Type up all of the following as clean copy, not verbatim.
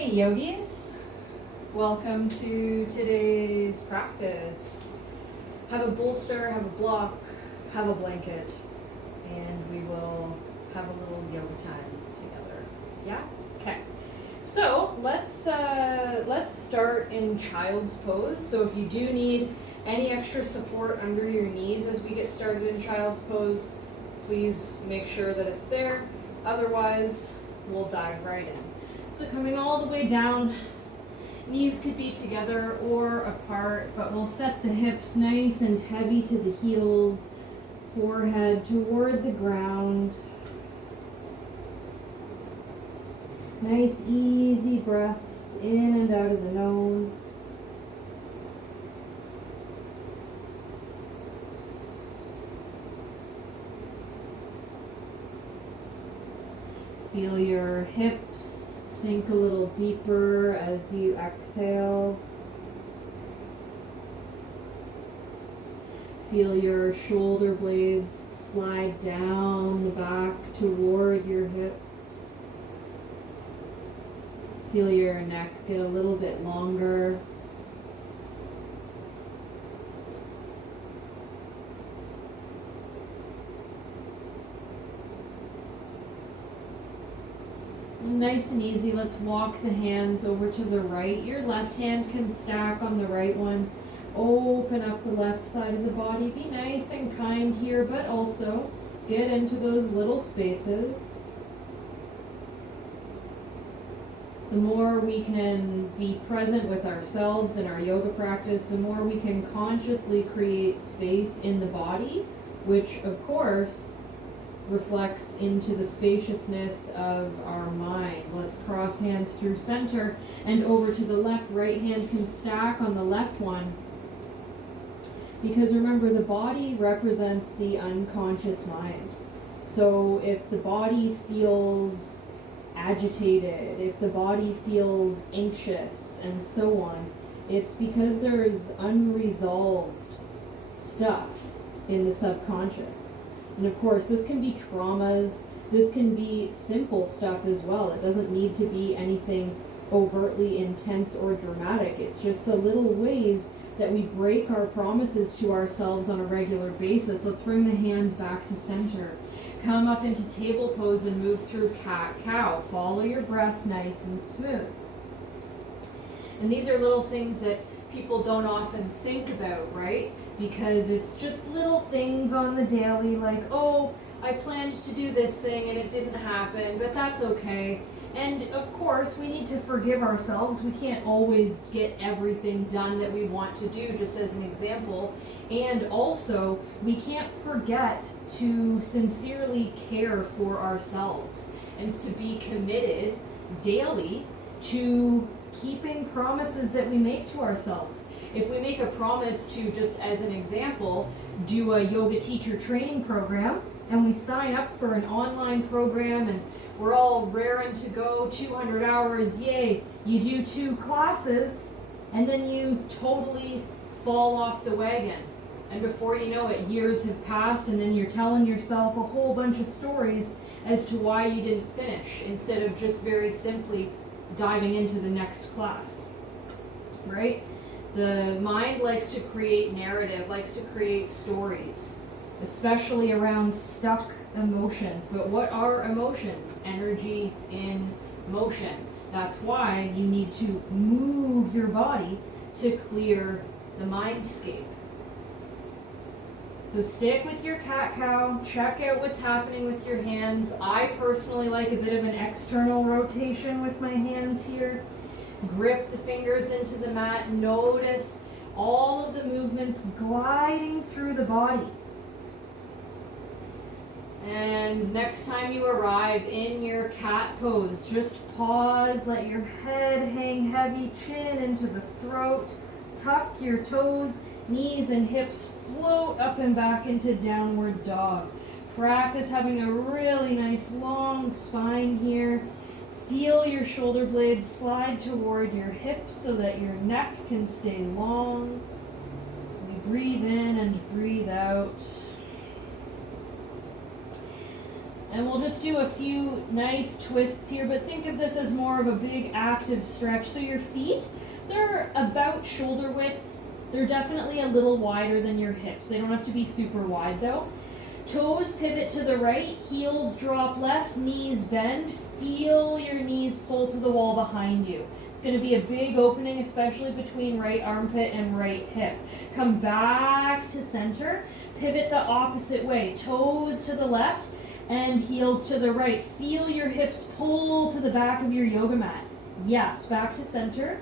Hey yogis, welcome to today's practice. Have a bolster, have a block, have a blanket, and we will have a little yoga time together. Yeah? Okay. So let's start in child's pose. So if you do need any extra support under your knees as we get started in child's pose, please make sure that it's there. Otherwise, we'll dive right in. So coming all the way down, knees could be together or apart, but we'll set the hips nice and heavy to the heels, forehead toward the ground. Nice easy breaths in and out of the nose. Feel your hips sink a little deeper as you exhale. Feel your shoulder blades slide down the back toward your hips. Feel your neck get a little bit longer. Nice and easy, let's walk the hands over to the right. Your left hand can stack on the right one. Open up the left side of the body. Be nice and kind here, but also get into those little spaces. The more we can be present with ourselves in our yoga practice, the more we can consciously create space in the body, which of course reflects into the spaciousness of our mind. Let's cross hands through center and over to the left. Right hand can stack on the left one. Because remember, the body represents the unconscious mind. So if the body feels agitated, if the body feels anxious, and so on, it's because there's unresolved stuff in the subconscious. And of course, this can be traumas, this can be simple stuff as well. It doesn't need to be anything overtly intense or dramatic. It's just the little ways that we break our promises to ourselves on a regular basis. Let's bring the hands back to center. Come up into table pose and move through cat-cow. Follow your breath nice and smooth. And these are little things that people don't often think about, right? Because it's just little things on the daily, like, oh, I planned to do this thing and it didn't happen, but that's okay. And of course, we need to forgive ourselves. We can't always get everything done that we want to do, just as an example. And also, we can't forget to sincerely care for ourselves and to be committed daily to keeping promises that we make to ourselves. If we make a promise to, just as an example, do a yoga teacher training program, and we sign up for an online program and we're all raring to go, 200 hours, yay. You do 2 classes and then you totally fall off the wagon. And before you know it, years have passed and then you're telling yourself a whole bunch of stories as to why you didn't finish, instead of just very simply diving into the next class, right? The mind likes to create narrative, likes to create stories, especially around stuck emotions. But what are emotions? Energy in motion. That's why you need to move your body to clear the mindscape. So stick with your cat-cow, check out what's happening with your hands. I personally like a bit of an external rotation with my hands here. Grip the fingers into the mat. Notice all of the movements gliding through the body. And next time you arrive in your cat pose, just pause, let your head hang heavy, chin into the throat, tuck your toes, knees and hips float up and back into downward dog. Practice having a really nice long spine here. Feel your shoulder blades slide toward your hips so that your neck can stay long. We breathe in and breathe out. And we'll just do a few nice twists here, but think of this as more of a big active stretch. So your feet, they're about shoulder width. They're definitely a little wider than your hips. They don't have to be super wide though. Toes pivot to the right, heels drop left, knees bend. Feel your knees pull to the wall behind you. It's going to be a big opening, especially between right armpit and right hip. Come back to center, pivot the opposite way. Toes to the left and heels to the right. Feel your hips pull to the back of your yoga mat. Yes, back to center.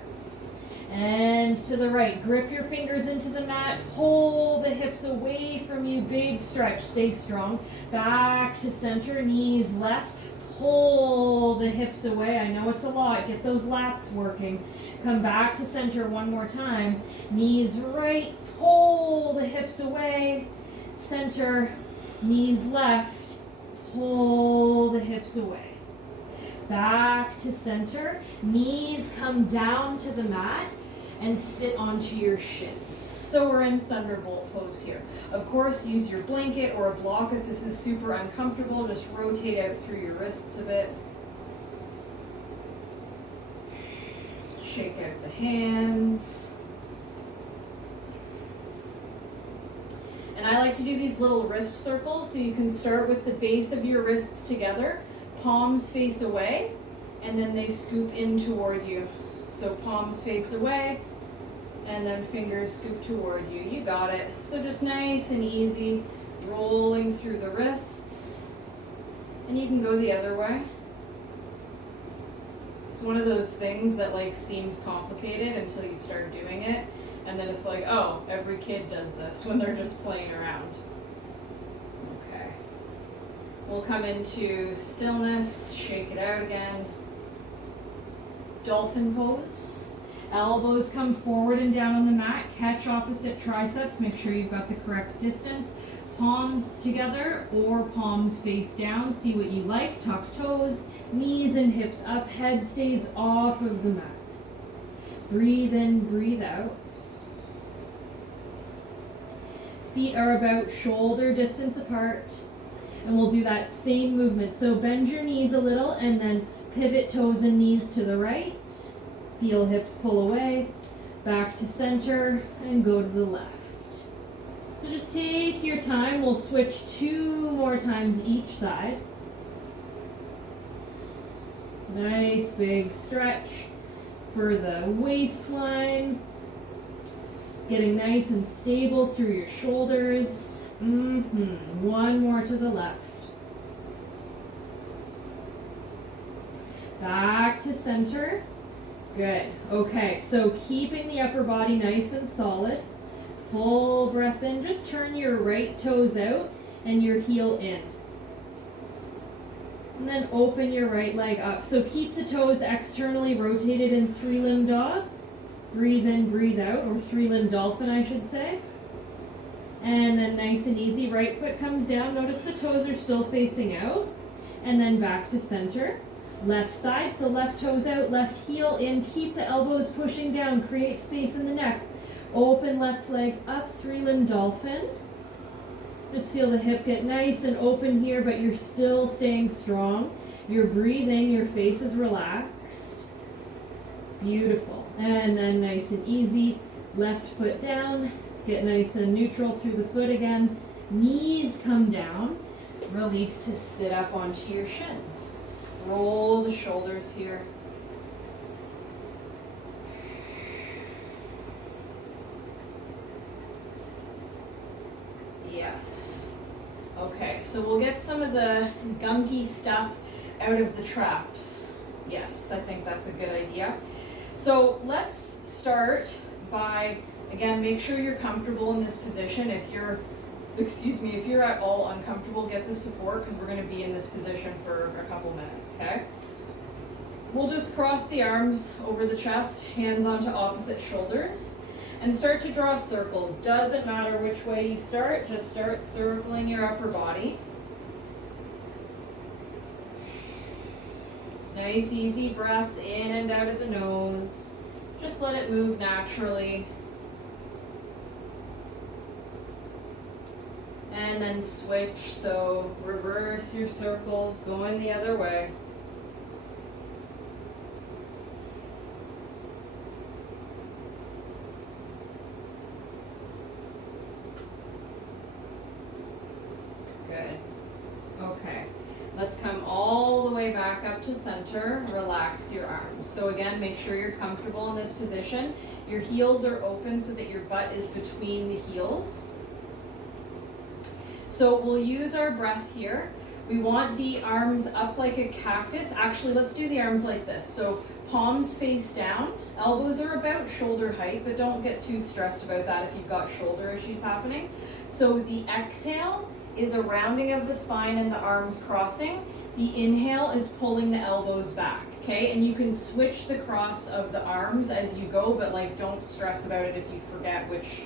And to the right, grip your fingers into the mat, pull the hips away from you, big stretch, stay strong. Back to center, knees left, pull the hips away. I know it's a lot, get those lats working. Come back to center one more time, knees right, pull the hips away. Center, knees left, pull the hips away. Back to center, knees come down to the mat and sit onto your shins. So we're in thunderbolt pose here. Of course, use your blanket or a block if this is super uncomfortable. Just rotate out through your wrists a bit. Shake out the hands. And I like to do these little wrist circles, so you can start with the base of your wrists together, palms face away, and then they scoop in toward you. So palms face away, and then fingers scoop toward you. You got it. So just nice and easy, rolling through the wrists. And you can go the other way. It's one of those things that like seems complicated until you start doing it. And then it's like, oh, every kid does this when they're just playing around. Okay. We'll come into stillness, shake it out again. Dolphin pose. Elbows come forward and down on the mat. Catch opposite triceps. Make sure you've got the correct distance. Palms together or palms face down. See what you like. Tuck toes. Knees and hips up. Head stays off of the mat. Breathe in, breathe out. Feet are about shoulder distance apart. And we'll do that same movement. So bend your knees a little and then pivot toes and knees to the right. Feel hips pull away. Back to center and go to the left. So just take your time. We'll switch 2 more times each side. Nice big stretch for the waistline. Getting nice and stable through your shoulders. One more to the left. Back to center. Good. Okay, so keeping the upper body nice and solid. Full breath in. Just turn your right toes out and your heel in. And then open your right leg up. So keep the toes externally rotated in 3-limb dog. Breathe in, breathe out, or 3-limb dolphin, I should say. And then nice and easy, right foot comes down. Notice the toes are still facing out. And then back to center. Left side, so left toes out, left heel in. Keep the elbows pushing down. Create space in the neck. Open left leg up, 3-limb dolphin. Just feel the hip get nice and open here, but you're still staying strong. You're breathing, your face is relaxed. Beautiful. And then nice and easy, left foot down. Get nice and neutral through the foot again. Knees come down. Release to sit up onto your shins. Roll the shoulders here. Yes. Okay, so we'll get some of the gunky stuff out of the traps. Yes, I think that's a good idea. So let's start by, again, make sure you're comfortable in this position. If you're at all uncomfortable, get the support because we're going to be in this position for a couple minutes, okay? We'll just cross the arms over the chest, hands onto opposite shoulders, and start to draw circles. Doesn't matter which way you start, just start circling your upper body. Nice, easy breath in and out of the nose. Just let it move naturally. and then switch. So reverse your circles, going the other way. Good. Okay. Let's come all the way back up to center. Relax your arms. So again, make sure you're comfortable in this position. Your heels are open so that your butt is between the heels. So we'll use our breath here. We want the arms up like a cactus. Actually, let's do the arms like this. So palms face down. Elbows are about shoulder height, but don't get too stressed about that if you've got shoulder issues happening. So the exhale is a rounding of the spine and the arms crossing. The inhale is pulling the elbows back, okay? And you can switch the cross of the arms as you go, but like don't stress about it if you forget which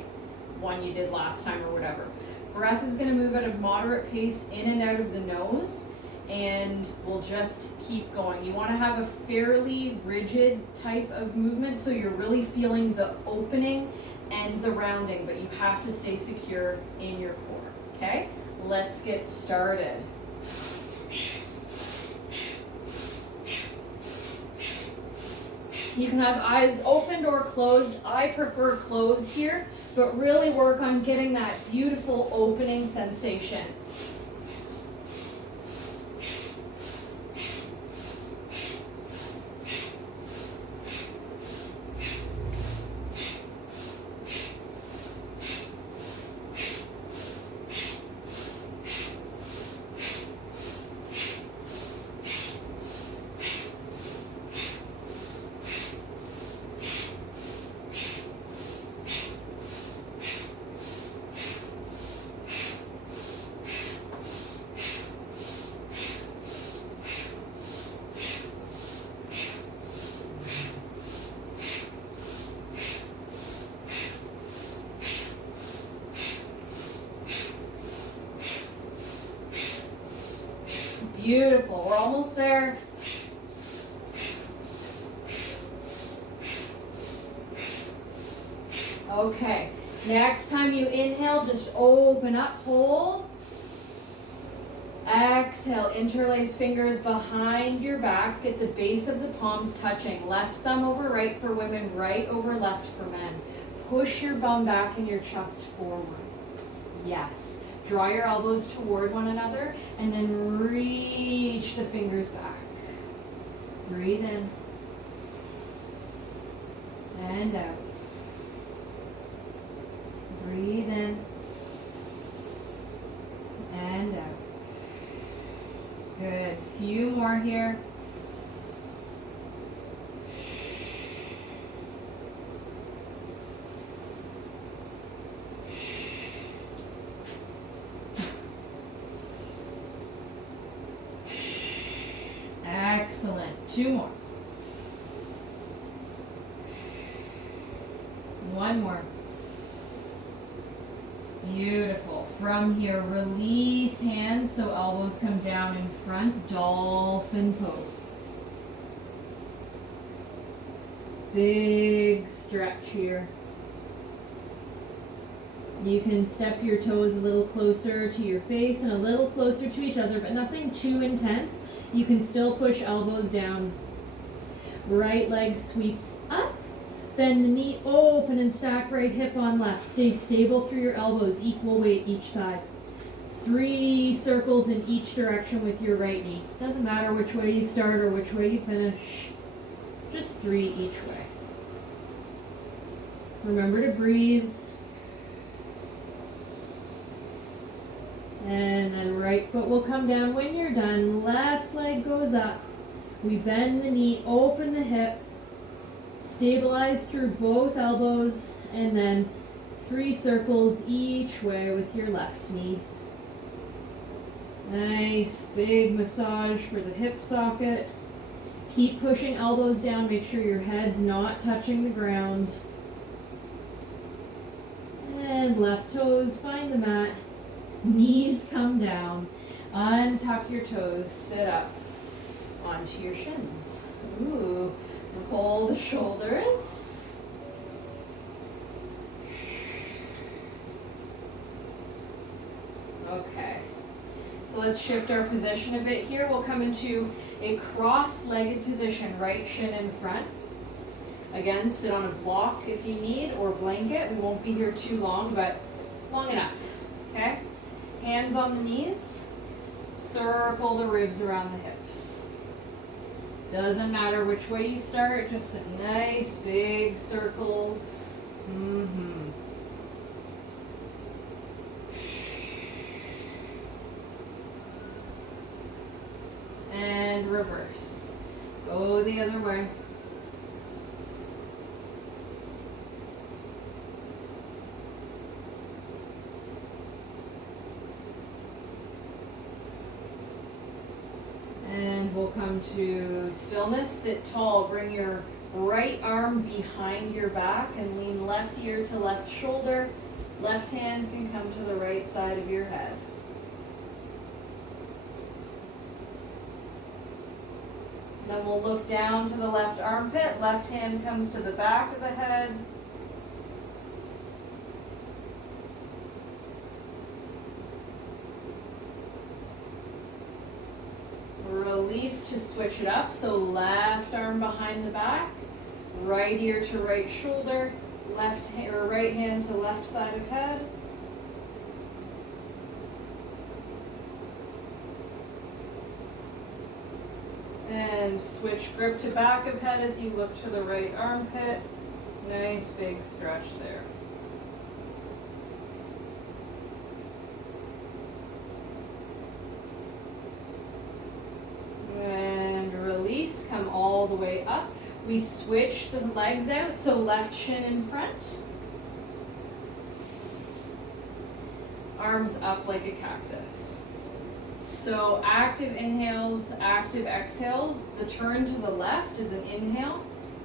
one you did last time or whatever. Breath is gonna move at a moderate pace in and out of the nose, and we'll just keep going. You wanna have a fairly rigid type of movement, so you're really feeling the opening and the rounding, but you have to stay secure in your core, okay? Let's get started. You can have eyes opened or closed. I prefer closed here, but really work on getting that beautiful opening sensation. Beautiful, we're almost there. Okay, next time you inhale, just open up, hold. Exhale, interlace fingers behind your back, get the base of the palms touching. Left thumb over right for women, right over left for men. Push your bum back and your chest forward. Yes. Draw your elbows toward one another and then reach the fingers back. Breathe in and out. Breathe in and out. Good. Few more here. Excellent. Two more. One more. Beautiful. From here, release hands so elbows come down in front. Dolphin pose. Big stretch here. You can step your toes a little closer to your face and a little closer to each other, but nothing too intense. You can still push elbows down. Right leg sweeps up. Bend the knee, open and stack right hip on left. Stay stable through your elbows, equal weight each side. 3 circles in each direction with your right knee. Doesn't matter which way you start or which way you finish. Just 3 each way. Remember to breathe. And then right foot will come down. When you're done, left leg goes up. We bend the knee, open the hip, stabilize through both elbows, and then 3 circles each way with your left knee. Nice big massage for the hip socket. Keep pushing elbows down. Make sure your head's not touching the ground. And left toes find the mat. Knees come down. Untuck your toes. Sit up onto your shins. Ooh. Roll the shoulders. let's shift our position a bit here. We'll come into a cross-legged position, right shin in front. Again, sit on a block if you need, or blanket. We won't be here too long, but long enough, okay? Hands on the knees. Circle the ribs around the hips. Doesn't matter which way you start, just nice big circles. And reverse. Go the other way. And we'll come to stillness. Sit tall. Bring your right arm behind your back and lean left ear to left shoulder. Left hand can come to the right side of your head. Then we'll look down to the left armpit. Left hand comes to the back of the head. Release to switch it up. So left arm behind the back, right ear to right shoulder, right hand to left side of head. And switch grip to back of head as you look to the right armpit. Nice big stretch there. And release, come all the way up. We switch the legs out, so left shin in front. Arms up like a cactus. So active inhales, active exhales. The turn to the left is an inhale.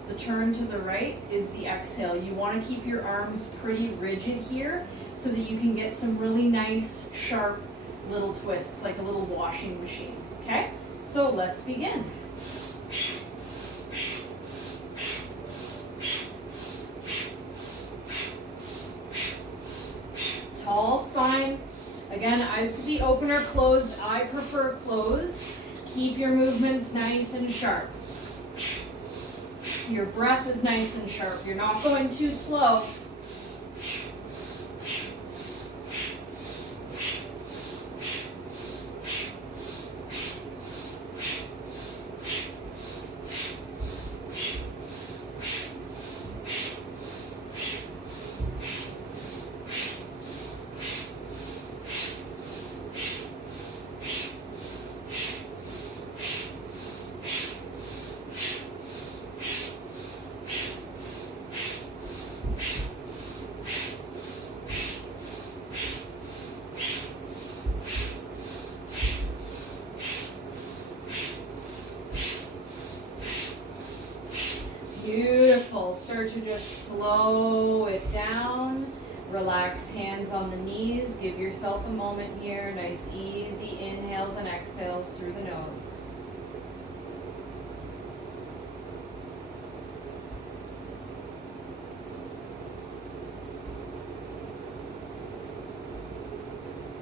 The turn to the right is the exhale. You want to keep your arms pretty rigid here so that you can get some really nice, sharp little twists, like a little washing machine. Okay? So let's begin. Tall spine. Again, eyes can be open or closed. I prefer closed. Keep your movements nice and sharp. Your breath is nice and sharp. You're not going too slow. Beautiful. Start to just slow it down. Relax, hands on the knees. Give yourself a moment here. Nice, easy inhales and exhales through the nose.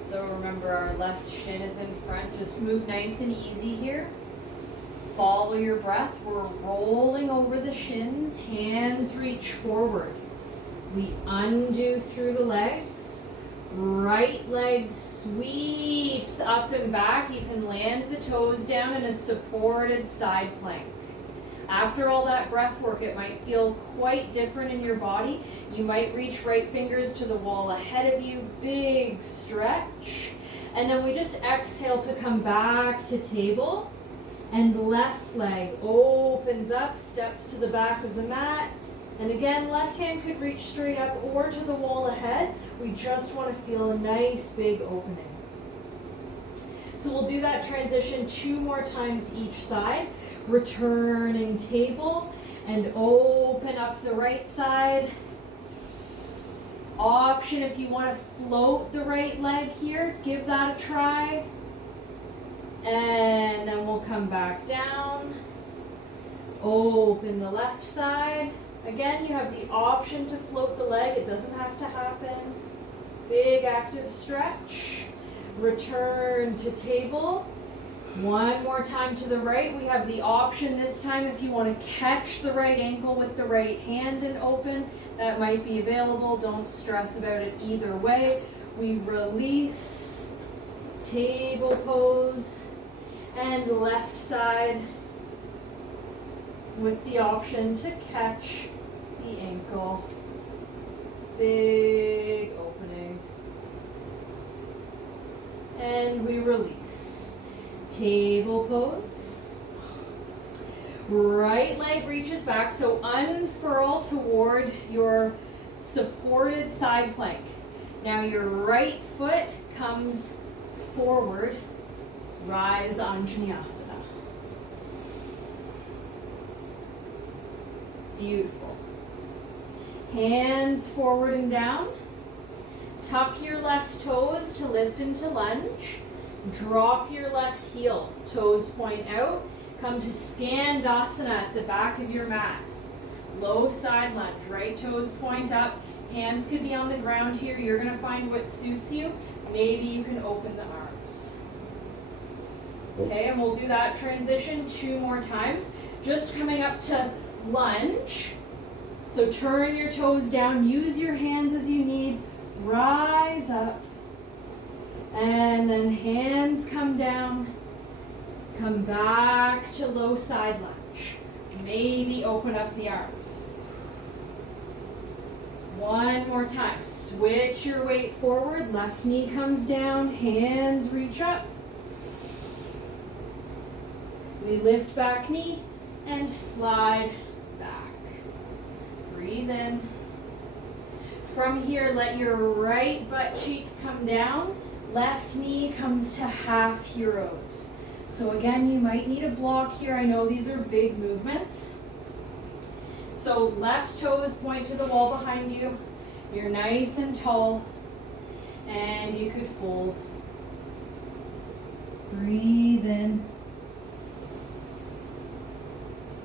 So remember, our left shin is in front. Just move nice and easy here. Follow your breath. We're rolling over the shins. Hands reach forward. We undo through the legs. Right leg sweeps up and back. You can land the toes down in a supported side plank. After all that breath work, it might feel quite different in your body. You might reach right fingers to the wall ahead of you. Big stretch. And then we just exhale to come back to table. And left leg opens up, steps to the back of the mat. And again, left hand could reach straight up or to the wall ahead. We just want to feel a nice big opening. So we'll do that transition 2 more times each side. Returning table and open up the right side. Option if you want to float the right leg here, give that a try. And then we'll come back down. Open the left side. Again, you have the option to float the leg. It doesn't have to happen. Big active stretch. Return to table. One more time to the right. We have the option this time if you want to catch the right ankle with the right hand and open, that might be available. Don't stress about it either way. We release, table pose, and left side with the option to catch the ankle. Big opening. And we release. Table pose. Right leg reaches back, so unfurl toward your supported side plank. Now your right foot comes forward, rise Anjaneyasana. Beautiful. Hands forward and down. Tuck your left toes to lift into lunge. Drop your left heel, toes point out. Come to Skandasana at the back of your mat. Low side lunge, right toes point up. Hands could be on the ground here. You're going to find what suits you. Maybe you can open the arms. Okay, and we'll do that transition 2 more times. Just coming up to lunge. So turn your toes down. Use your hands as you need. Rise up. And then hands come down. Come back to low side lunge. Maybe open up the arms. One more time. Switch your weight forward. Left knee comes down. Hands reach up. We lift back knee and slide back. Breathe in. From here, let your right butt cheek come down. Left knee comes to half heroes. So again, you might need a block here. I know these are big movements. So left toes point to the wall behind you. You're nice and tall. And you could fold. Breathe in.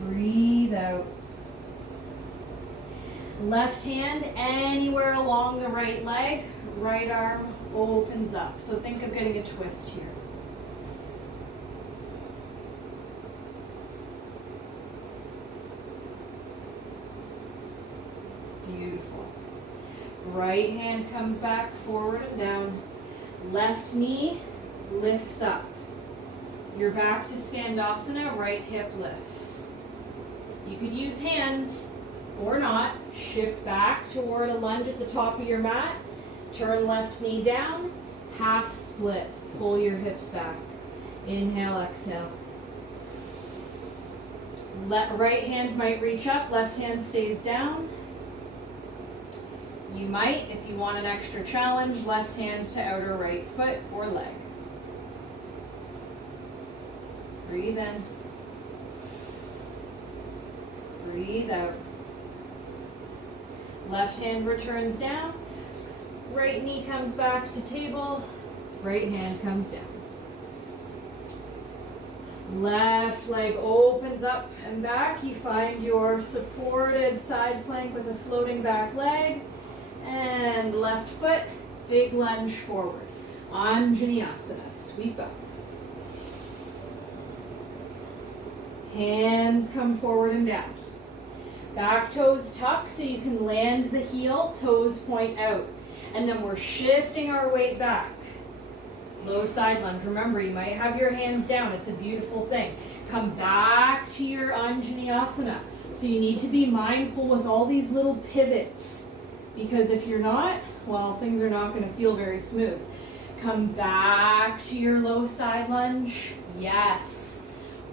Breathe out. Left hand anywhere along the right leg. Right arm opens up. So think of getting a twist here. Beautiful. Right hand comes back, forward and down. Left knee lifts up. You're back to Skandasana, right hip lifts. You could use hands or not. Shift back toward a lunge at the top of your mat. Turn left knee down, half split. Pull your hips back. Inhale, exhale. Right hand might reach up, left hand stays down. You might, if you want an extra challenge, left hand to outer right foot or leg. Breathe in. Breathe out. Left hand returns down. Right knee comes back to table. Right hand comes down. Left leg opens up and back. You find your supported side plank with a floating back leg. And left foot, big lunge forward. Anjaneyasana, sweep up. Hands come forward and down. Back toes tuck so you can land the heel, toes point out. And then we're shifting our weight back. Low side lunge. Remember, you might have your hands down. It's a beautiful thing. Come back to your Anjaneyasana. So you need to be mindful with all these little pivots. Because if you're not, well, things are not going to feel very smooth. Come back to your low side lunge. Yes.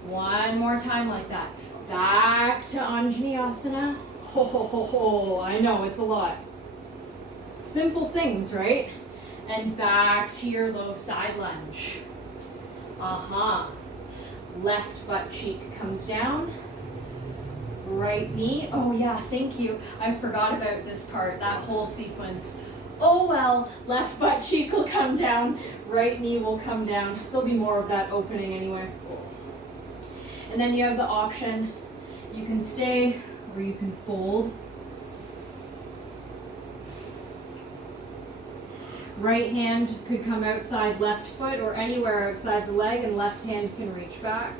One more time like that. Back to Anjaneyasana. Ho, ho, ho, ho. I know, it's a lot. Simple things, right? And back to your low side lunge. Left butt cheek comes down. Right knee. Oh yeah, thank you. I forgot about this part, that whole sequence. Oh well, left butt cheek will come down. Right knee will come down. There'll be more of that opening anyway. And then you have the option. You can stay or you can fold. Right hand could come outside left foot or anywhere outside the leg, and left hand can reach back.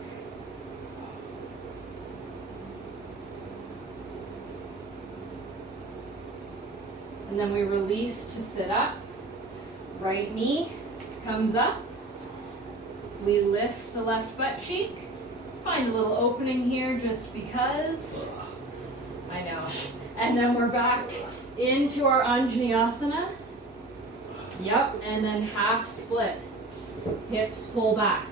And then we release to sit up. Right knee comes up. We lift the left butt cheek. Find a little opening here just because. I know. And then we're back into our Anjaneyasana. Yep, and then half split. Hips pull back.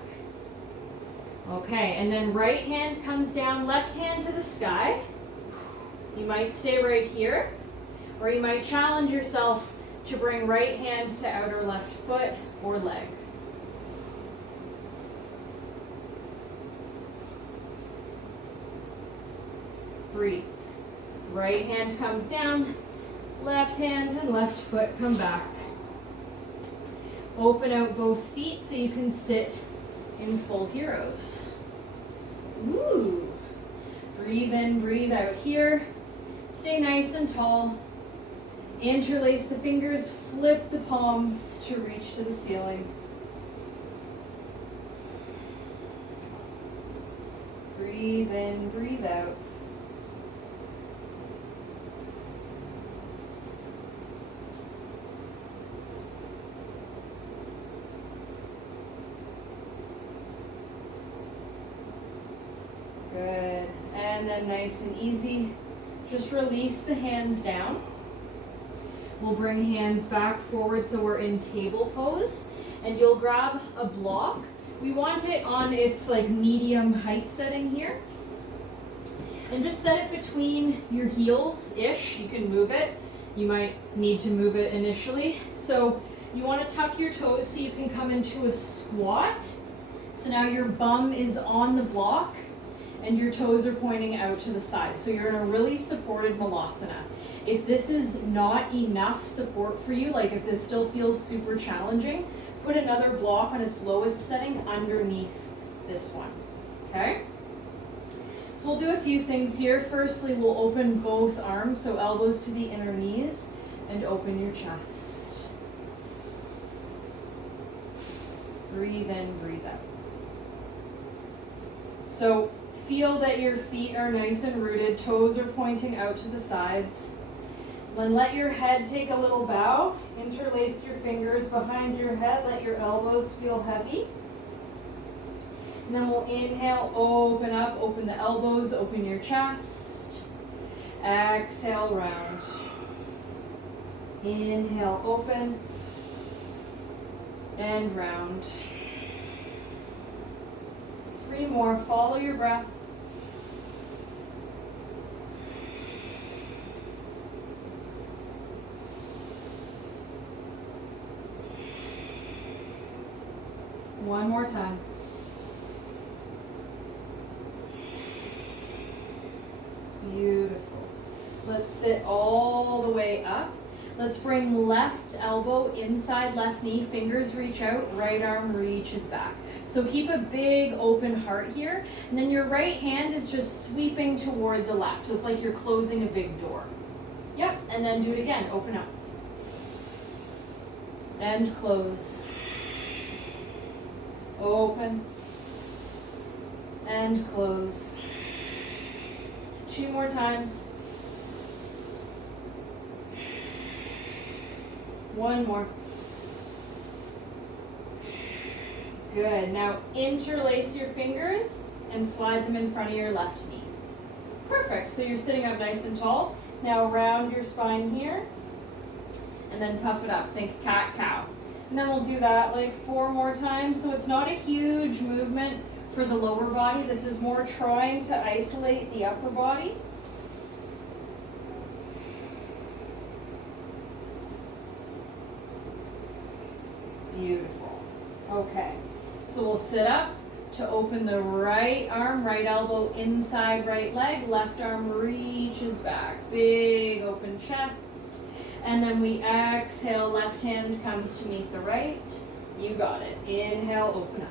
Okay, and then right hand comes down, left hand to the sky. You might stay right here, or you might challenge yourself to bring right hand to outer left foot or leg. Breathe. Right hand comes down, left hand and left foot come back. Open out both feet so you can sit in full heroes. Ooh. Breathe in, breathe out here. Stay nice and tall. Interlace the fingers, flip the palms to reach to the ceiling. Breathe in, breathe out. Good. And then nice and easy, just release the hands down. We'll bring hands back forward so we're in table pose, and you'll grab a block. We want it on its like medium height setting here. And just set it between your heels-ish. You can move it. You might need to move it initially. So you want to tuck your toes so you can come into a squat. So now your bum is on the block and your toes are pointing out to the side. So you're in a really supported malasana. If this is not enough support for you, like if this still feels super challenging, put another block on its lowest setting underneath this one, okay? So we'll do a few things here. Firstly, we'll open both arms, so elbows to the inner knees, and open your chest. Breathe in, breathe out. So feel that your feet are nice and rooted, toes are pointing out to the sides. Then let your head take a little bow. Interlace your fingers behind your head. Let your elbows feel heavy. And then we'll inhale, open up, open the elbows, open your chest. Exhale, round. Inhale, open. And round. 3 more, follow your breath. One more time. Beautiful. Let's sit all the way up. Let's bring left elbow inside left knee, fingers reach out, right arm reaches back. So keep a big open heart here, and then your right hand is just sweeping toward the left. So it's like you're closing a big door. Yep, and then do it again, open up. And close. Open. And close. 2 more times. 1 more. Good. Now interlace your fingers and slide them in front of your left knee. Perfect. So you're sitting up nice and tall. Now round your spine here and then puff it up. Think cat cow. And then we'll do that like 4 more times. So it's not a huge movement for the lower body. This is more trying to isolate the upper body. Beautiful. Okay, so we'll sit up to open the right arm, right elbow inside right leg, left arm reaches back, big open chest, and then we exhale, left hand comes to meet the right. You got it. Inhale, open up.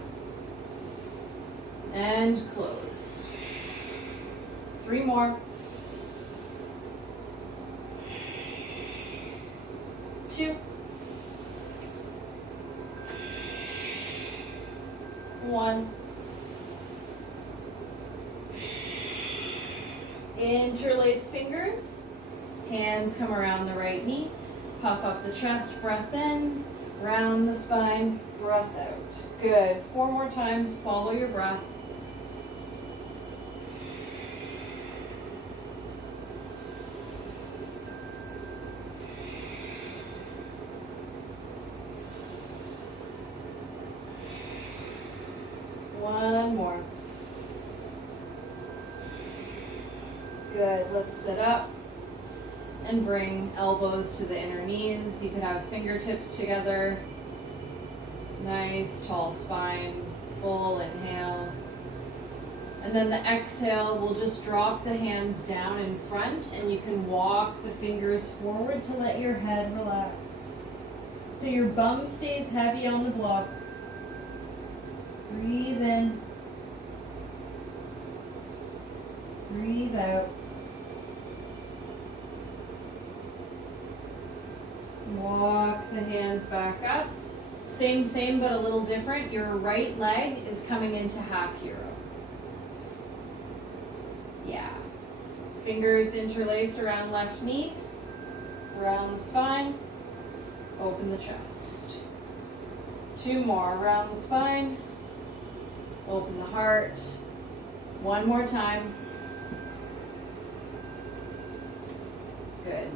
And close. 3 more. 2. 1. Interlace fingers. Hands come around the right knee. Puff up the chest, breath in. Round the spine, breath out. Good. 4 more times. Follow your breath. One more. Good. Let's sit up and bring elbows to the inner knees. You could have fingertips together. Nice tall spine. Full inhale. And then the exhale, we'll just drop the hands down in front and you can walk the fingers forward to let your head relax. So your bum stays heavy on the block. Breathe in. Breathe out. Walk the hands back up. Same, but a little different. Your right leg is coming into half hero. Yeah. Fingers interlaced around left knee, around the spine, open the chest. 2 more, around the spine, open the heart. 1 more time. Good.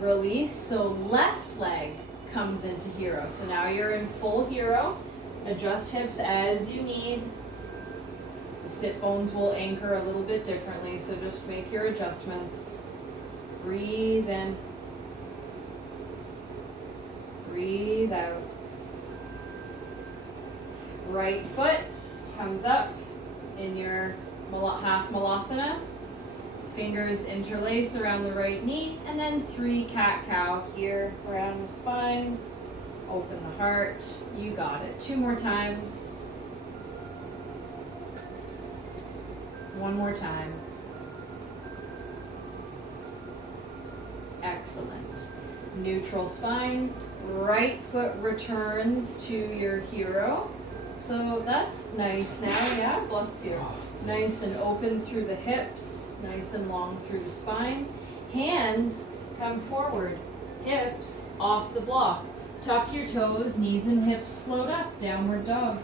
Release, so left leg comes into hero. So now you're in full hero. Adjust hips as you need. The sit bones will anchor a little bit differently, so just make your adjustments. Breathe in. Breathe out. Right foot comes up in your half malasana. Fingers interlace around the right knee, and then 3 cat-cow here around the spine. Open the heart. You got it. 2 more times. 1 more time. Excellent. Neutral spine. Right foot returns to your hero. So that's nice now, yeah, bless you. Nice and open through the hips. Nice and long through the spine. Hands come forward. Hips off the block. Tuck your toes, knees and hips float up. Downward dog.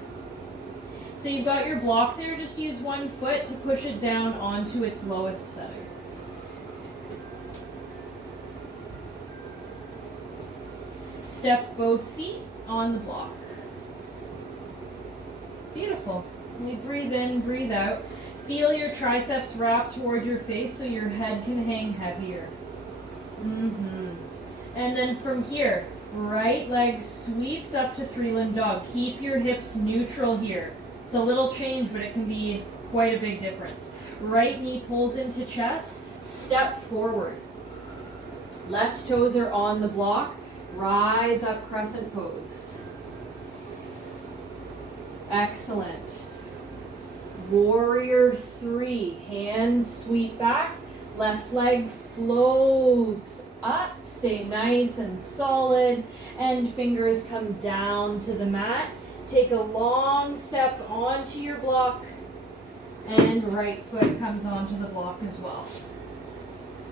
So you've got your block there. Just use 1 foot to push it down onto its lowest center. Step both feet on the block. Beautiful. Let me breathe in, breathe out. Feel your triceps wrap toward your face so your head can hang heavier. And then from here, right leg sweeps up to 3-limb dog. Keep your hips neutral here. It's a little change, but it can be quite a big difference. Right knee pulls into chest, step forward. Left toes are on the block. Rise up, crescent pose. Excellent. Warrior 3, hands sweep back, left leg floats up, stay nice and solid, and fingers come down to the mat. Take a long step onto your block, and right foot comes onto the block as well.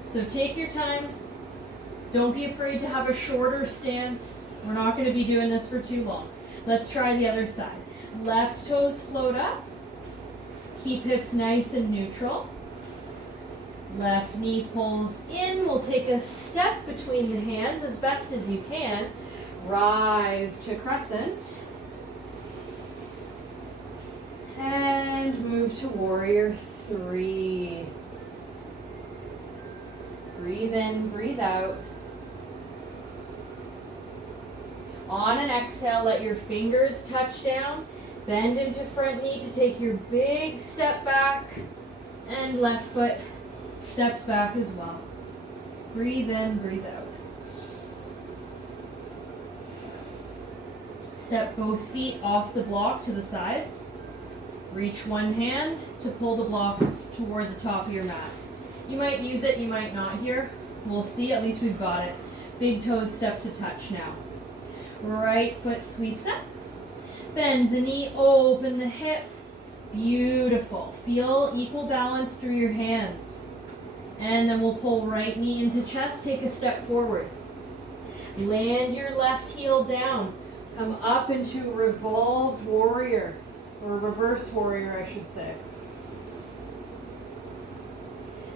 So take your time. Don't be afraid to have a shorter stance. We're not going to be doing this for too long. Let's try the other side. Left toes float up. Keep hips nice and neutral. Left knee pulls in. We'll take a step between the hands as best as you can. Rise to crescent. And move to warrior 3. Breathe in, breathe out. On an exhale, let your fingers touch down. Bend into front knee to take your big step back, and left foot steps back as well. Breathe in, breathe out. Step both feet off the block to the sides. Reach one hand to pull the block toward the top of your mat. You might use it, you might not here. We'll see, at least we've got it. Big toes step to touch now. Right foot sweeps up. Bend the knee, open the hip. Beautiful. Feel equal balance through your hands. And then we'll pull right knee into chest, take a step forward. Land your left heel down. Come up into revolved warrior, or reverse warrior, I should say.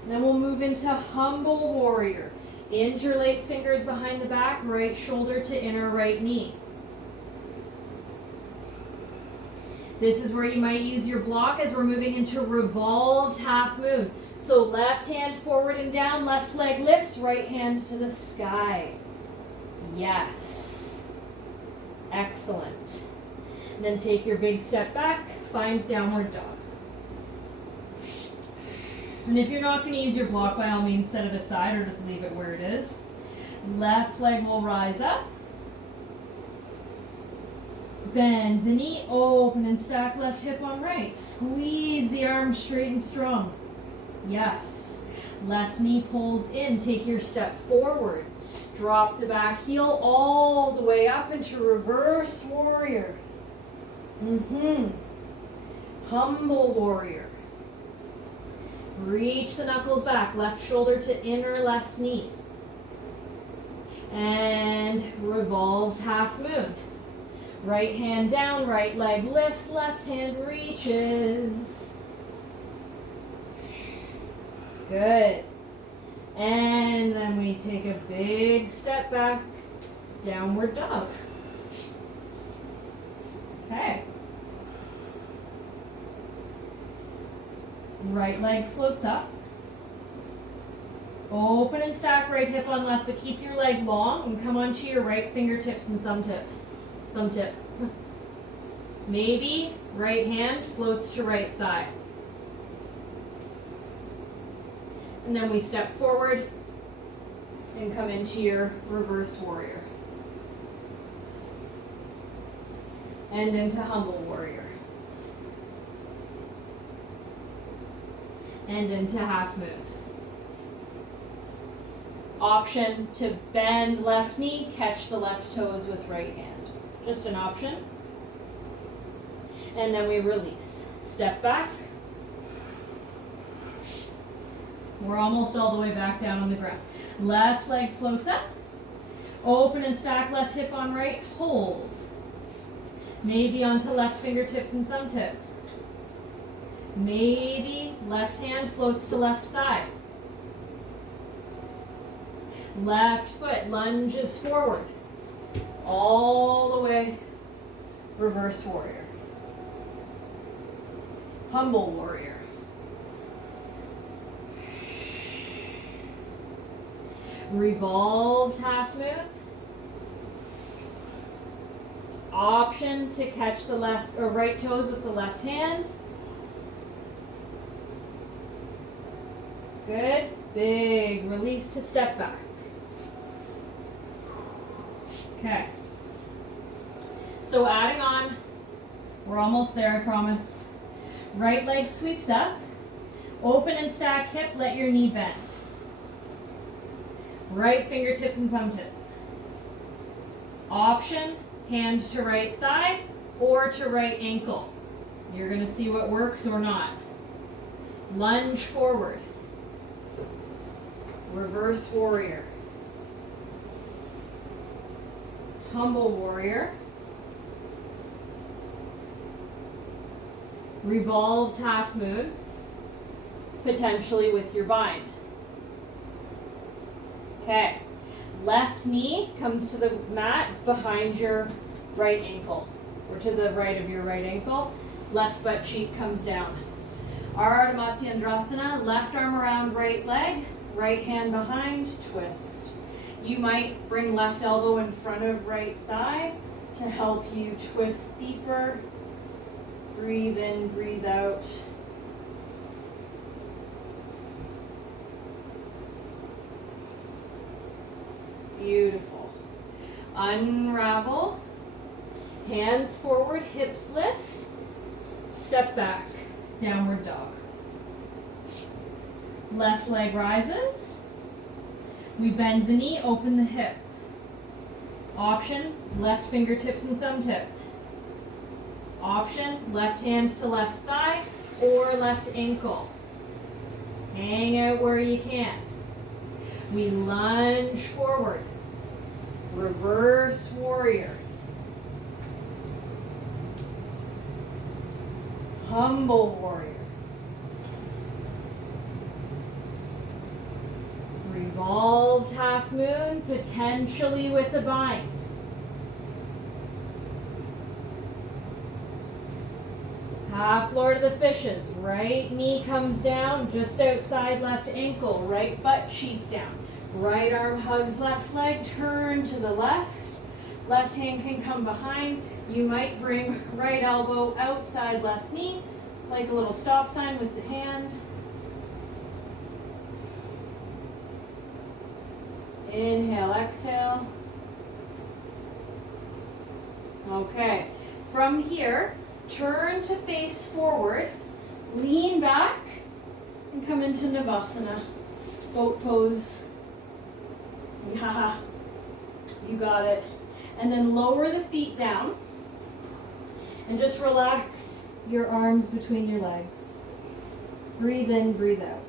And then we'll move into humble warrior. Interlace fingers behind the back, right shoulder to inner right knee. This is where you might use your block as we're moving into revolved half moon. So left hand forward and down, left leg lifts, right hand to the sky. Yes. Excellent. And then take your big step back, find downward dog. And if you're not going to use your block, by all means set it aside or just leave it where it is. Left leg will rise up. Bend the knee, open and stack left hip on right. Squeeze the arms straight and strong. Yes. Left knee pulls in, take your step forward. Drop the back heel all the way up into reverse warrior. Humble warrior. Reach the knuckles back, left shoulder to inner left knee. And revolved half moon. Right hand down, right leg lifts, left hand reaches. Good. And then we take a big step back, downward dog. Okay. Right leg floats up. Open and stack right hip on left, but keep your leg long and come onto your right fingertips and thumb tips. Thumb tip. Maybe right hand floats to right thigh. And then we step forward and come into your reverse warrior. And into humble warrior. And into half moon. Option to bend left knee, catch the left toes with right hand. Just an option. And then we release. Step back. We're almost all the way back down on the ground. Left leg floats up. Open and stack left hip on right. Hold. Maybe onto left fingertips and thumb tip. Maybe left hand floats to left thigh. Left foot lunges forward. All the way, reverse warrior. Humble warrior. Revolved half moon. Option to catch the left or right toes with the left hand. Good. Big release to step back. Okay. So adding on, we're almost there, I promise. Right leg sweeps up. Open and stack hip, let your knee bend. Right fingertip and thumb tip. Option, hand to right thigh or to right ankle. You're going to see what works or not. Lunge forward. Reverse warrior. Humble warrior. Revolved half moon, potentially with your bind. Okay, left knee comes to the mat behind your right ankle, or to the right of your right ankle. Left butt cheek comes down. Ardha Matsyendrasana, left arm around right leg, right hand behind, twist. You might bring left elbow in front of right thigh to help you twist deeper. Breathe in, breathe out. Beautiful. Unravel. Hands forward, hips lift. Step back, downward dog. Left leg rises. We bend the knee, open the hip. Option, left fingertips and thumb tip. Option, left hand to left thigh or left ankle. Hang out where you can. We lunge forward. Reverse warrior. Humble warrior. Revolved half moon, potentially with a bind. Half Lord of the Fishes. Right knee comes down just outside left ankle. Right butt cheek down. Right arm hugs left leg. Turn to the left. Left hand can come behind. You might bring right elbow outside left knee, like a little stop sign with the hand. Inhale, exhale. Okay, from here, turn to face forward, lean back, and come into Navasana, boat pose. Yeah, you got it. And then lower the feet down, and just relax your arms between your legs. Breathe in, breathe out.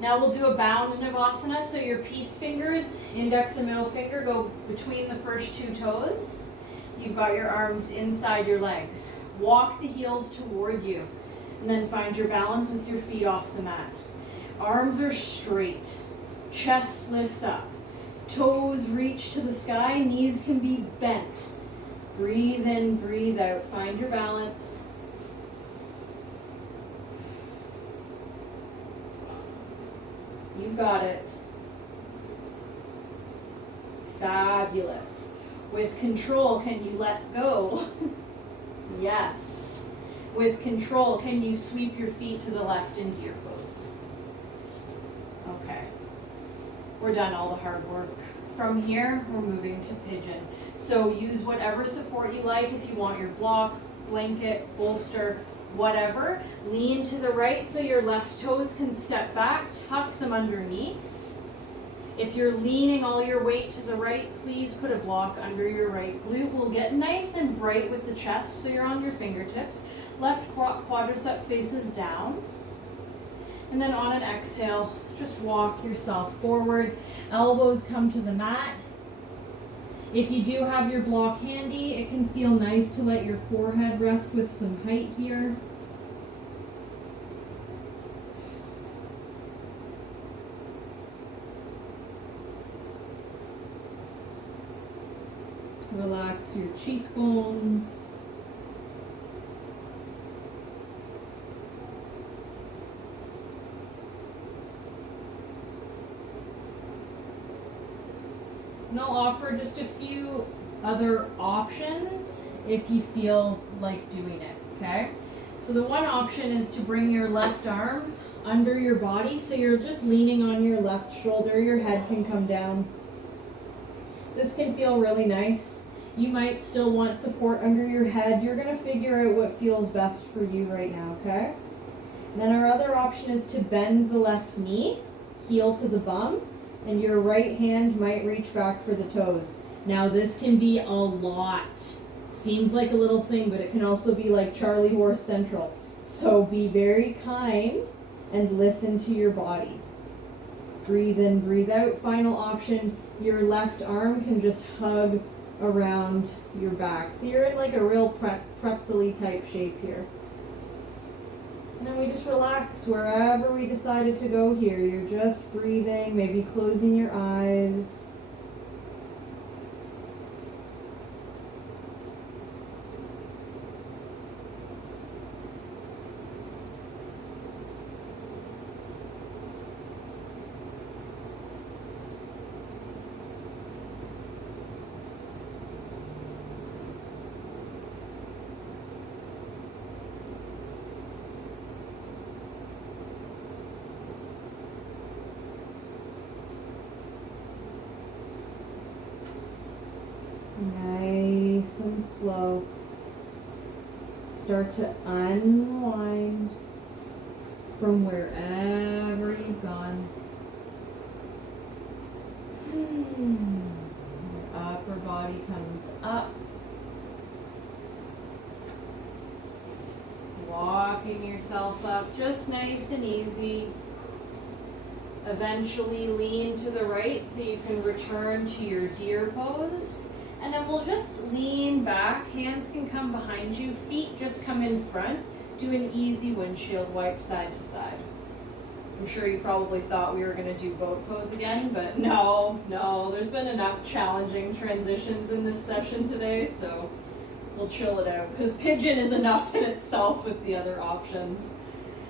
Now we'll do a bound Navasana, so your peace fingers, index and middle finger, go between the first two toes. You've got your arms inside your legs. Walk the heels toward you, and then find your balance with your feet off the mat. Arms are straight, chest lifts up, toes reach to the sky, knees can be bent. Breathe in, breathe out, find your balance. You've got it. Fabulous. With control, can you let go? Yes. With control, can you sweep your feet to the left into your pose? Okay. We're done all the hard work. From here, we're moving to pigeon. So use whatever support you like. If you want your block, blanket, bolster, whatever. Lean to the right so your left toes can step back, tuck them underneath. If you're leaning all your weight to the right, please put a block under your right glute. We'll get nice and bright with the chest so you're on your fingertips. Left quadricep faces down. And then on an exhale, just walk yourself forward. Elbows come to the mat. If you do have your block handy, it can feel nice to let your forehead rest with some height here. Relax your cheekbones. And I'll offer just a few other options if you feel like doing it, okay? So the one option is to bring your left arm under your body, so you're just leaning on your left shoulder, your head can come down. This can feel really nice. You might still want support under your head. You're gonna figure out what feels best for you right now, okay? And then our other option is to bend the left knee, heel to the bum, and your right hand might reach back for the toes. Now this can be a lot. Seems like a little thing, but it can also be like Charlie Horse Central. So be very kind and listen to your body. Breathe in, breathe out. Final option, your left arm can just hug around your back. So you're in like a real pretzel-y type shape here. And then we just relax wherever we decided to go here. You're just breathing, maybe closing your eyes. Nice and slow. Start to unwind from wherever you've gone. Your upper body comes up. walking yourself up, just nice and easy. Eventually lean to the right so you can return to your deer pose. And then we'll just lean back, hands can come behind you, feet just come in front. Do an easy windshield wipe side to side. I'm sure you probably thought we were gonna do boat pose again, but no, there's been enough challenging transitions in this session today, so we'll chill it out, because pigeon is enough in itself with the other options.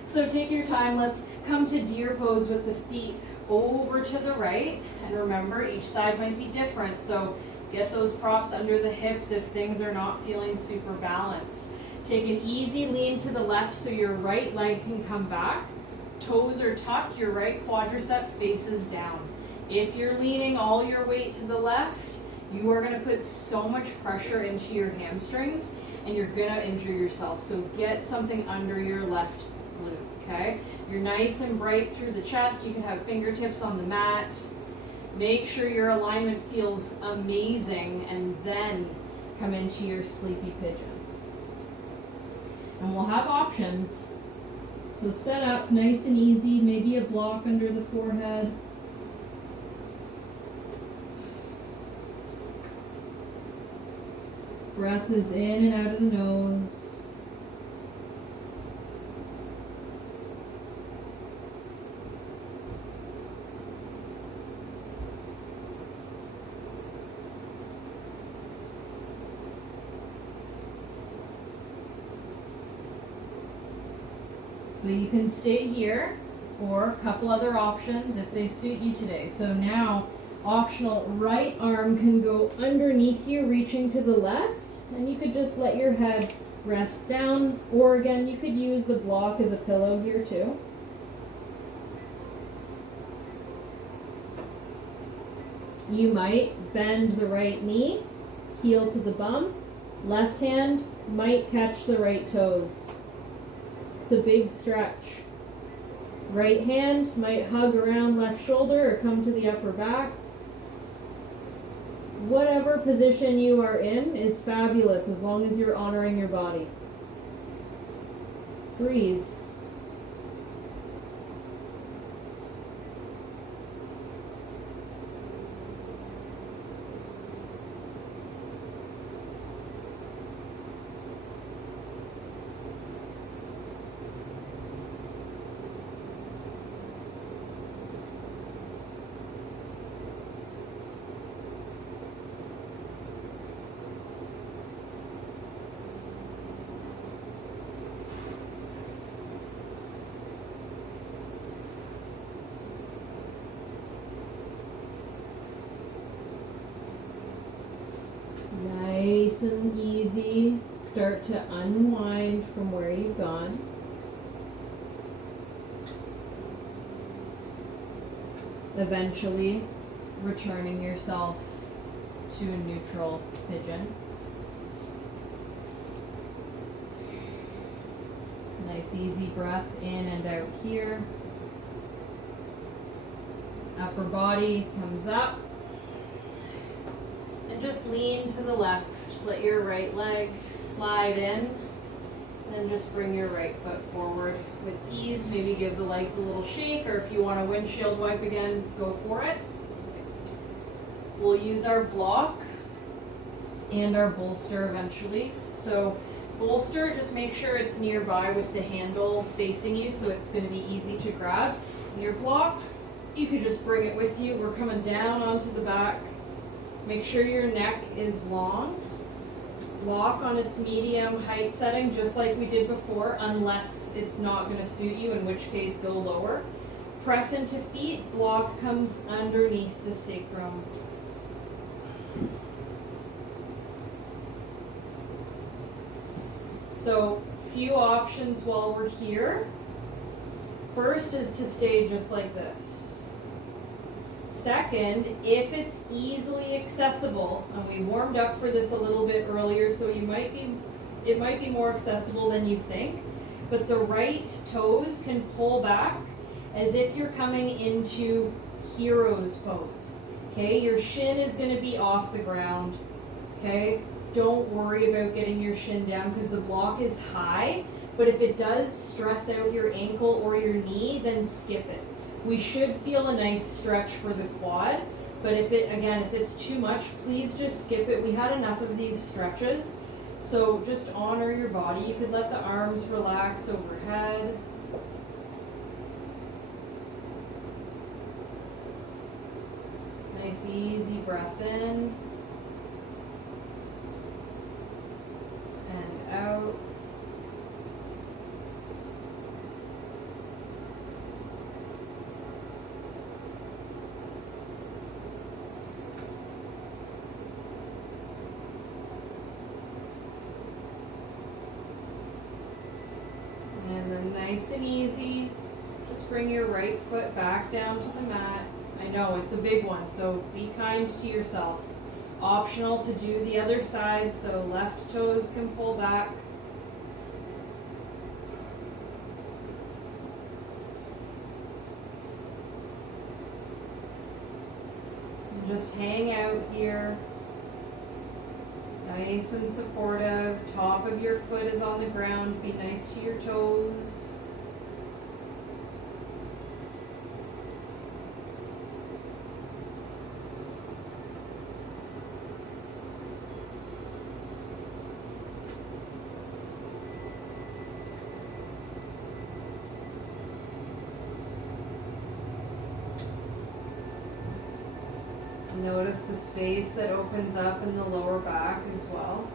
So take your time, let's come to deer pose with the feet over to the right, and remember each side might be different, so get those props under the hips if things are not feeling super balanced. Take an easy lean to the left so your right leg can come back. Toes are tucked, your right quadricep faces down. If you're leaning all your weight to the left, you are going to put so much pressure into your hamstrings and you're going to injure yourself. So get something under your left glute, okay? You're nice and bright through the chest. You can have fingertips on the mat. Make sure your alignment feels amazing and then come into your sleepy pigeon. And we'll have options. So set up nice and easy, maybe a block under the forehead. Breath is in and out of the nose. So you can stay here, or a couple other options if they suit you today. So now, optional, right arm can go underneath you, reaching to the left, and you could just let your head rest down, or again, you could use the block as a pillow here too. You might bend the right knee, heel to the bum, left hand might catch the right toes. It's a big stretch. Right hand might hug around left shoulder or come to the upper back. Whatever position you are in is fabulous as long as you're honoring your body. Breathe. Nice and easy. Start to unwind from where you've gone. Eventually returning yourself to a neutral pigeon. Nice easy breath in and out here. Upper body comes up. And just lean to the left. Let your right leg slide in. And then just bring your right foot forward with ease. Maybe give the legs a little shake, or if you want a windshield wipe again, go for it. We'll use our block and our bolster eventually. So bolster, just make sure it's nearby with the handle facing you so it's going to be easy to grab. And your block, you could just bring it with you. We're coming down onto the back. Make sure your neck is long. Lock on its medium height setting, just like we did before, unless it's not going to suit you, in which case go lower. Press into feet, block comes underneath the sacrum. So, few options while we're here. First is to stay just like this. Second, if it's easily accessible, and we warmed up for this a little bit earlier, so it might be more accessible than you think, but the right toes can pull back as if you're coming into hero's pose. Okay, your shin is going to be off the ground. Okay, don't worry about getting your shin down because the block is high, But if it does stress out your ankle or your knee, then skip it. We should feel a nice stretch for the quad, but if it's too much, please just skip it. We had enough of these stretches, so just honor your body. You could let the arms relax overhead. Nice easy breath in and out. And then nice and easy, just bring your right foot back down to the mat. I know it's a big one, so be kind to yourself. Optional to do the other side, so left toes can pull back. And just hang out here. Nice and supportive. Top of your foot is on the ground. Be nice to your toes. Notice the space that opens up in the lower back as well.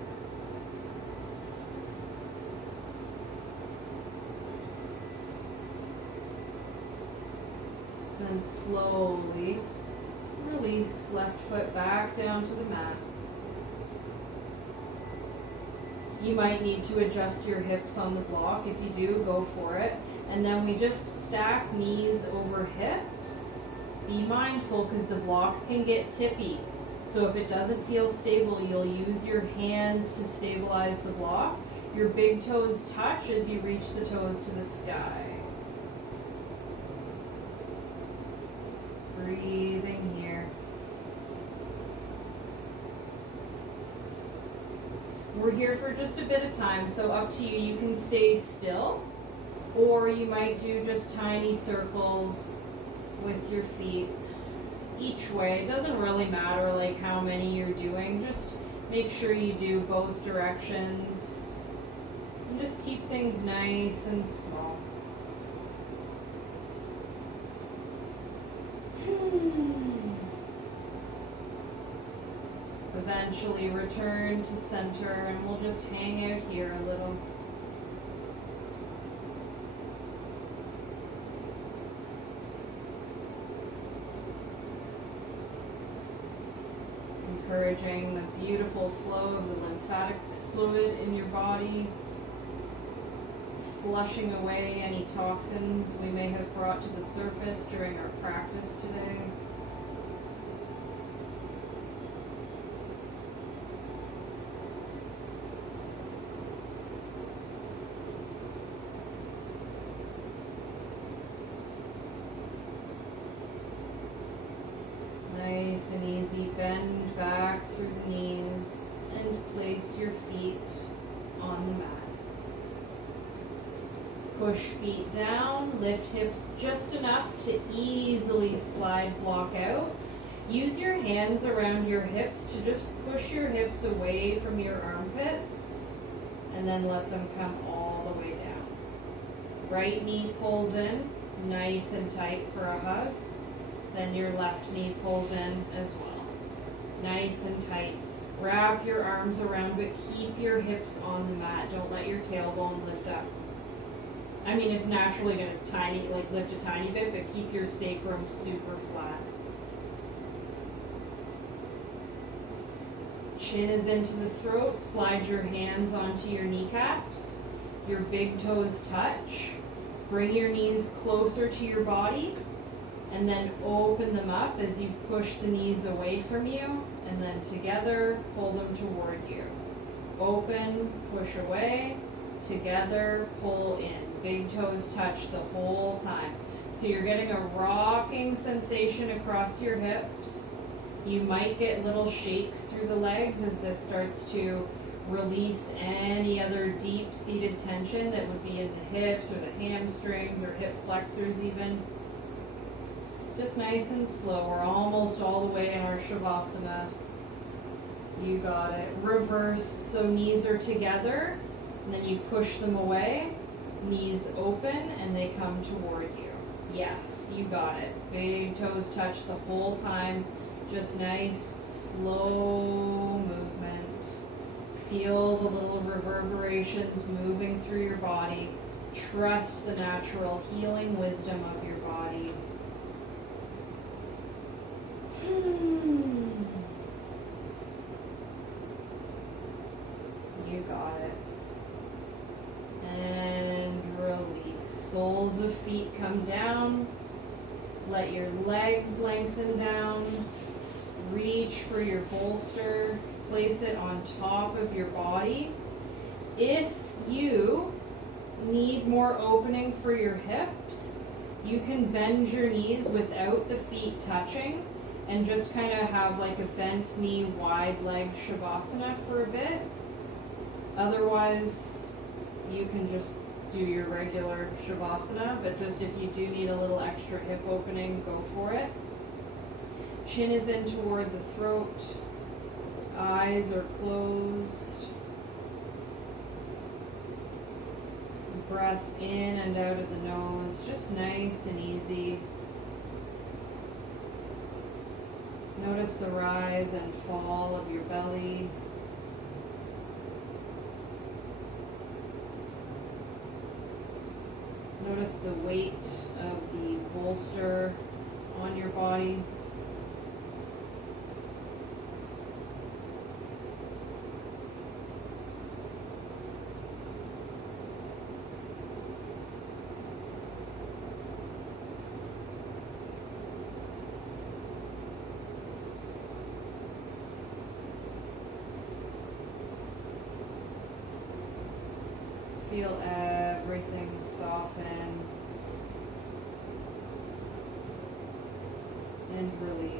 Then slowly release left foot back down to the mat. You might need to adjust your hips on the block. If you do, go for it. And then we just stack knees over hips. Be mindful because the block can get tippy. So if it doesn't feel stable, you'll use your hands to stabilize the block. Your big toes touch as you reach the toes to the sky. Breathing here. We're here for just a bit of time, so up to you. You can stay still, or you might do just tiny circles with your feet each way. It doesn't really matter like how many you're doing, just make sure you do both directions and just keep things nice and small. Eventually return to center and we'll just hang out here a little. Encouraging the beautiful flow of the lymphatic fluid in your body, flushing away any toxins we may have brought to the surface during our practice today. Nice and easy, bend back through the knees and place your feet on the mat. Push feet down, lift hips just enough to easily slide block out. Use your hands around your hips to just push your hips away from your armpits and then let them come all the way down. Right knee pulls in, nice and tight for a hug. Then your left knee pulls in as well. Nice and tight. Wrap your arms around, but keep your hips on the mat. Don't let your tailbone lift up. I mean, it's naturally going to lift a tiny bit, but keep your sacrum super flat. Chin is into the throat. Slide your hands onto your kneecaps. Your big toes touch. Bring your knees closer to your body. And then open them up as you push the knees away from you, and then together, pull them toward you. Open, push away, together, pull in. Big toes touch the whole time. So you're getting a rocking sensation across your hips. You might get little shakes through the legs as this starts to Release any other deep-seated tension that would be in the hips or the hamstrings or hip flexors even. Just nice and slow. We're almost all the way in our Shavasana. You got it. Reverse, so knees are together, and then you push them away. Knees open, and they come toward you. Yes, you got it. Big toes touch the whole time. Just nice, slow movement. Feel the little reverberations moving through your body. Trust the natural healing wisdom of your body. You got it. And release. Soles of feet come down. Let your legs lengthen down. Reach for your bolster. Place it on top of your body. If you need more opening for your hips, you can bend your knees without the feet touching and just kind of have like a bent knee, wide leg Shavasana for a bit. Otherwise, you can just do your regular Shavasana, but just if you do need a little extra hip opening, go for it. Chin is in toward the throat. Eyes are closed. Breath in and out of the nose, just nice and easy. Notice the rise and fall of your belly. Notice the weight of the bolster on your body. Feel everything soften and release.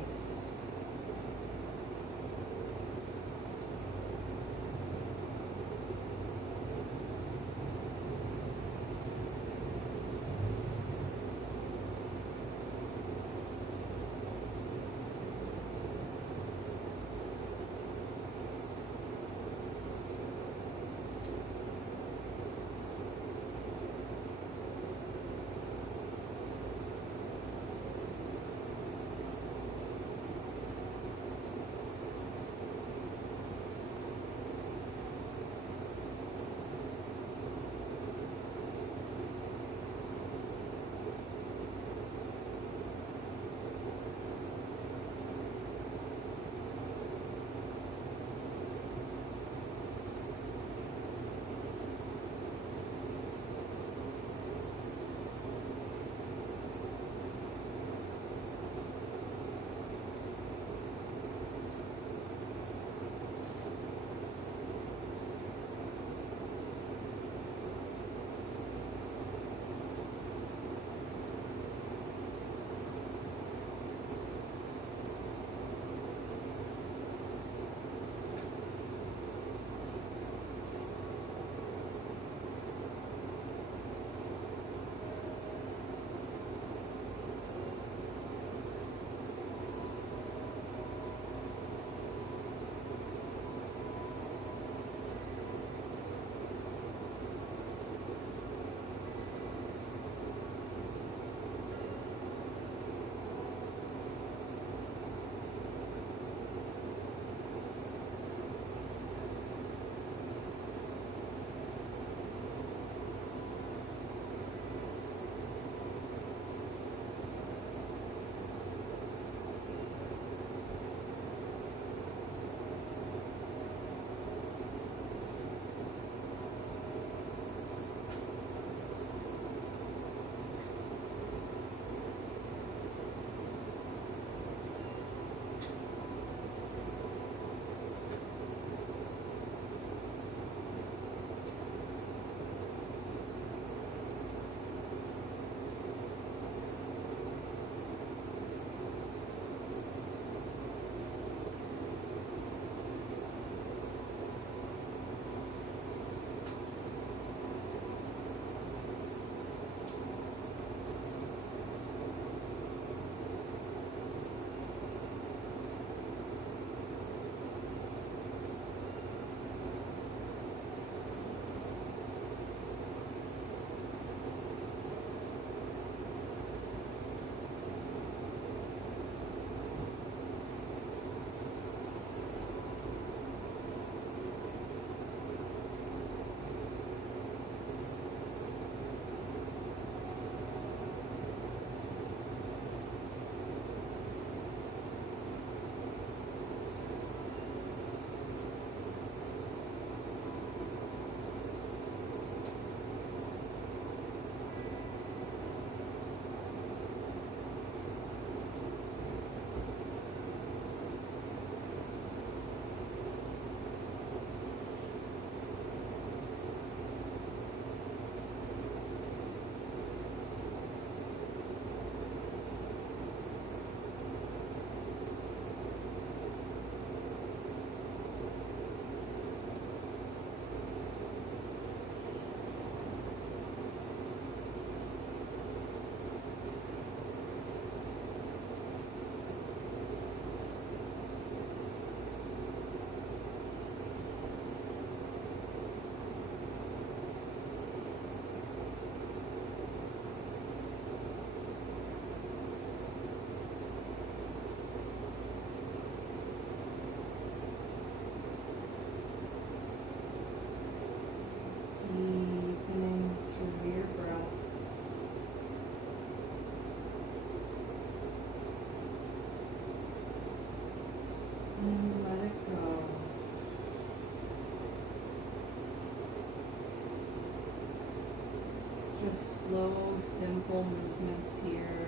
slow, simple movements here.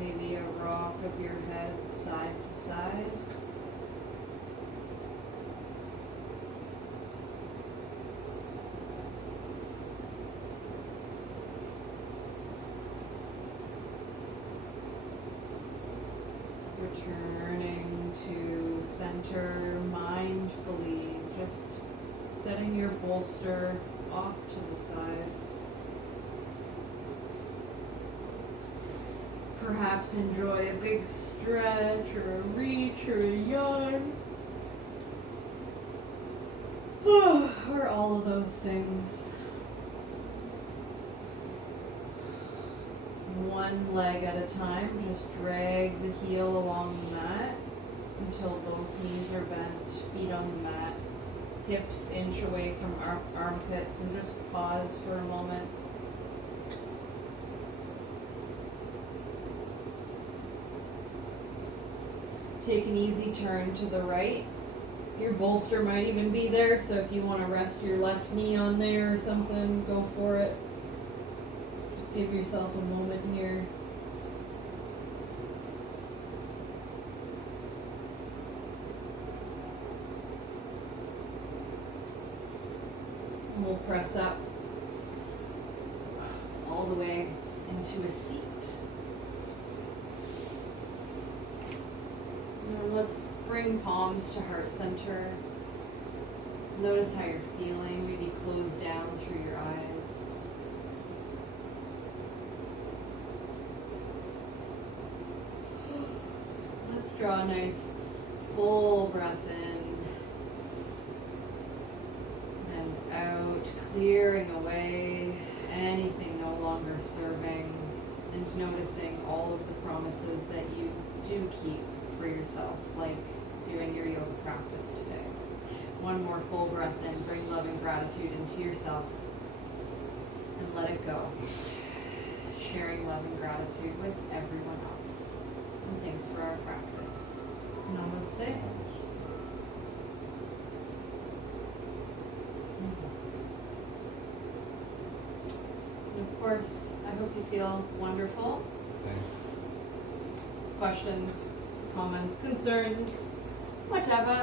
Maybe a rock of your head side to side. Returning to center mindfully, just setting your bolster off to the side. Perhaps enjoy a big stretch or a reach or a yawn. Or all of those things. One leg at a time, just drag the heel along the mat until both knees are bent, feet on the mat, hips inch away from armpits, and just pause for a moment. Take an easy turn to the right. Your bolster might even be there, so if you want to rest your left knee on there or something, go for it. Just give yourself a moment here. And we'll press up all the way into a seat. And let's bring palms to heart center. Notice how you're feeling. Maybe close down through your eyes. Let's draw a nice full breath in and out, clearing away anything no longer serving, and noticing all of the promises that you do keep for yourself, like doing your yoga practice today. One more full breath in, bring love and gratitude into yourself, and let it go. Sharing love and gratitude with everyone else. And thanks for our practice. Namaste. And of course, I hope you feel wonderful. Questions, comments, concerns, whatever.